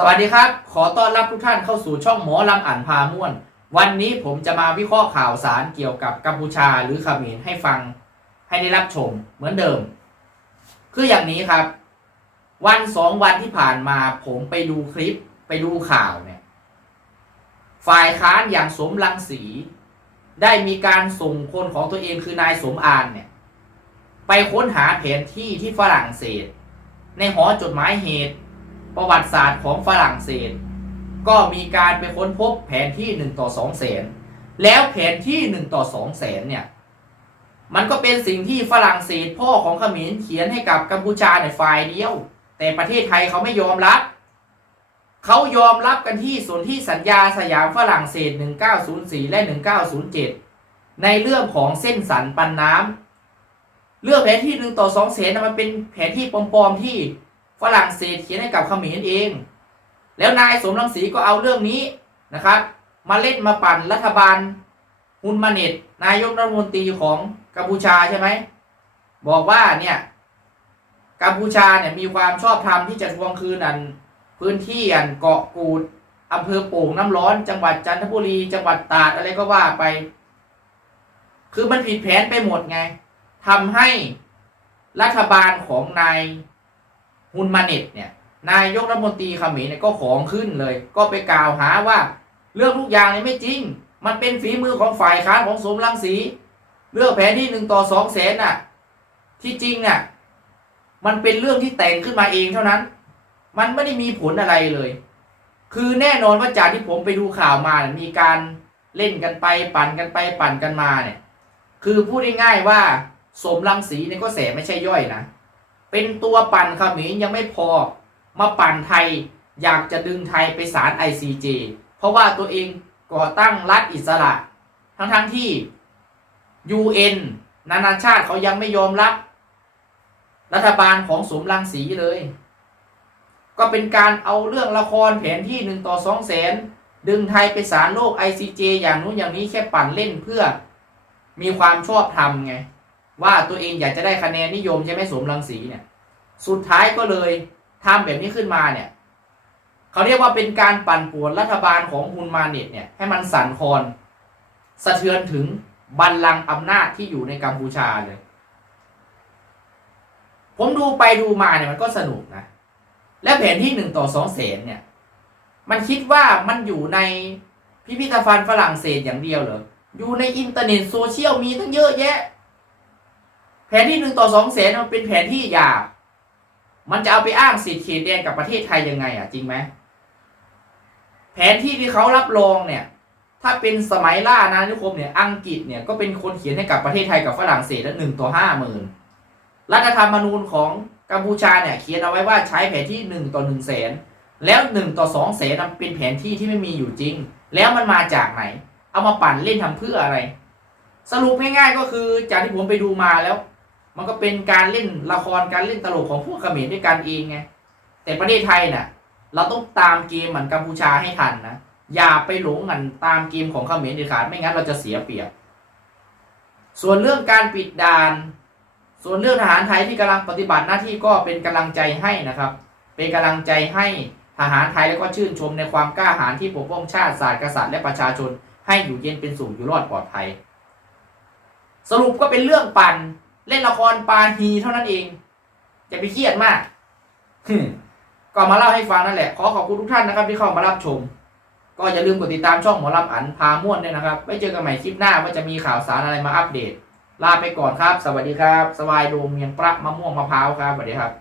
สวัสดีครับ ขอต้อนรับทุกท่านเข้าสู่ช่องหมอลำอ่านพาม่วน วันนี้ผมจะมาวิเคราะห์ข่าวสารเกี่ยวกับกัมพูชาหรือเขมรให้ฟังให้ได้รับชมเหมือนเดิม คืออย่างนี้ครับ วันสองวันที่ผ่านมาผมไปดูคลิปไปดูข่าวเนี่ย ฝ่ายค้านอย่างสมรังสีได้มีการส่งคนของตัวเองคือนายสมอานเนี่ย ไปค้นหาแผนที่ที่ฝรั่งเศส ในหอจดหมายเหตุ ประวัติศาสตร์ของฝรั่งเศส ก็มีการไปค้นพบแผนที่หนึ่งต่อสองแสนแล้วแผนที่หนึ่งต่อสองแสนเนี่ยมันก็เป็นสิ่งที่ฝรั่งเศสพ่อของขมรเขียนให้กับกัมพูชาในฝ่ายเดียว แต่ประเทศไทยเขาไม่ยอมรับเขายอมรับกันที่ส่วนที่สัญญาสยามฝรั่งเศส 1904 และ 1907 ในเรื่องของเส้นสันปันน้ำเรื่องแผนที่หนึ่งต่อสองแสนนะมันเป็นแผนที่ปลอมๆที่ ฝรั่งเศสเขียนให้กับเขมรเอง แล้วนายสมรังสีก็เอาเรื่องนี้นะครับมาเล่นมาปั่นรัฐบาลฮุนมาเน็ตนายกรัฐมนตรีของกัมพูชาใช่ไหมบอกว่าเนี่ยกัมพูชาเนี่ยมีความชอบธรรมที่จะทวงคืนอันพื้นที่อันเกาะกูดอำเภอโป่งน้ำร้อน จังหวัดจันทบุรี จังหวัดตราดอะไรก็ว่าไป คือมันผิดแผนไปหมดไงทำให้รัฐบาลของนาย ฮุนมาเน็ตเนี่ยนายกรัฐมนตรีขมรเนี่ยก็ของขึ้นเลย ก็ไปกล่าวหาว่า เรื่องทุกอย่างเนี่ยไม่จริง มันเป็นฝีมือของฝ่ายค้านของสมรังสี เรื่องแผนที่หนึ่งต่อสองแสนน่ะ ที่จริงน่ะมันเป็นเรื่องที่แต่งขึ้นมาเองเท่านั้น มันไม่ได้มีผลอะไรเลย คือแน่นอนว่าจากที่ผมไปดูข่าวมาเนี่ยมีการเล่นกันไปปั่นกันไปปั่นกันมาเนี่ย คือพูดง่ายๆว่าสมรังสีเนี่ยก็แสไม่ใช่ย่อยนะ เป็นตัวปั่นเขมรยังไม่พอ มาปั่นไทยอยากจะดึงไทยไปศาล ICJ เพราะว่าตัวเองก่อตั้งรัฐอิสระ ทั้งๆทที่ UN นานาชาติเขายังไม่ยอมรับ รัฐบาลของสมรังสีเลย ก็เป็นการเอาเรื่องละครแผนที่หนึ่งต่อสองแสนดึงไทยไปศาลโลก ICJ อย่างนู้นอย่างนี้แค่ปั่นเล่นเพื่อมีความชอบธรรมไง ว่าตัวเองอยากจะได้คะแนนนิยมใช่ไหมสมรังสีเนี่ย สุดท้ายก็เลยทำแบบนี้ขึ้นมาเนี่ยเขาเรียกว่าเป็นการปั่นป่วนรัฐบาลของฮุนมาเน็ตเนี่ยให้มันสั่นคลอนสะเทือนถึงบัลลังก์อำนาจที่อยู่ในกัมพูชาเลย ผมดูไปดูมาเนี่ยมันก็สนุกนะ และแผนที่หนึ่งต่อสองแสนเนี่ย มันคิดว่ามันอยู่ในพิพิธภัณฑ์ฝรั่งเศสอย่างเดียวเหรอ อยู่ในอินเทอร์เน็ตโซเชียลมีตั้งเยอะแยะ แผนที่หนึ่งต่อสองแสนมันเป็นแผนที่หยาบ มันจะเอาไปอ้างสิทธิ์เขตแดนกับประเทศไทยยังไงอะจริงไหมแผนที่ที่เขารับรองเนี่ย ถ้าเป็นสมัยล่าอาณานิคมเนี่ย อังกฤษเนี่ยก็เป็นคนเขียนให้กับประเทศไทยกับฝรั่งเศสละหนึ่งต่อห้าหมื่นรัฐธรรมนูญของกัมพูชาเนี่ยเขียนเอาไว้ว่าใช้แผนที่หนึ่งต่อหนึ่งแสนแล้วหนึ่งต่อสองแสนนั้นเป็นแผนที่ที่ไม่มีอยู่จริง แล้วมันมาจากไหน เอามาปั่นเล่นทำเพื่ออะไร สรุปง่ายๆก็คือจากที่ผมไปดูมาแล้ว มันก็เป็นการเล่นละครการเล่นตลกของพวกเขมรด้วยกันเองไงแต่ประเทศไทยน่ะ เราต้องตามเกมเหมือนกัมพูชาให้ทันนะอย่าไปหลงกันตามเกมของเขมรเด็ดขาดไม่งั้นเราจะเสียเปรียบ ส่วนเรื่องการปิดด่าน ส่วนเรื่องทหารไทยที่กำลังปฏิบัติหน้าที่ก็เป็นกำลังใจให้นะครับ เป็นกำลังใจให้ทหารไทยแล้วก็ชื่นชมในความกล้าหาญที่ปกป้องชาติศาสตร์กษัตริย์และประชาชน ให้อยู่เย็นเป็นสุขอยู่รอดปลอดภัย สรุปก็เป็นเรื่องปั่น เล่นละครปาฮีเท่านั้นเองอย่าไปเครียดมากก็มาเล่าให้ฟังนั่นแหละ ขอขอบคุณทุกท่านนะครับ ที่เข้ามารับชม ก็อย่าลืมกดติดตามช่องหมอลำอันพาม่วนด้วยนะครับ ไว้เจอกันใหม่คลิปหน้าว่าจะมีข่าวสารอะไรมาอัปเดต ลาไปก่อนครับ สวัสดีครับ สวายโดมเมียงประมะม่วงมะพร้าวครับสวัสดีครับ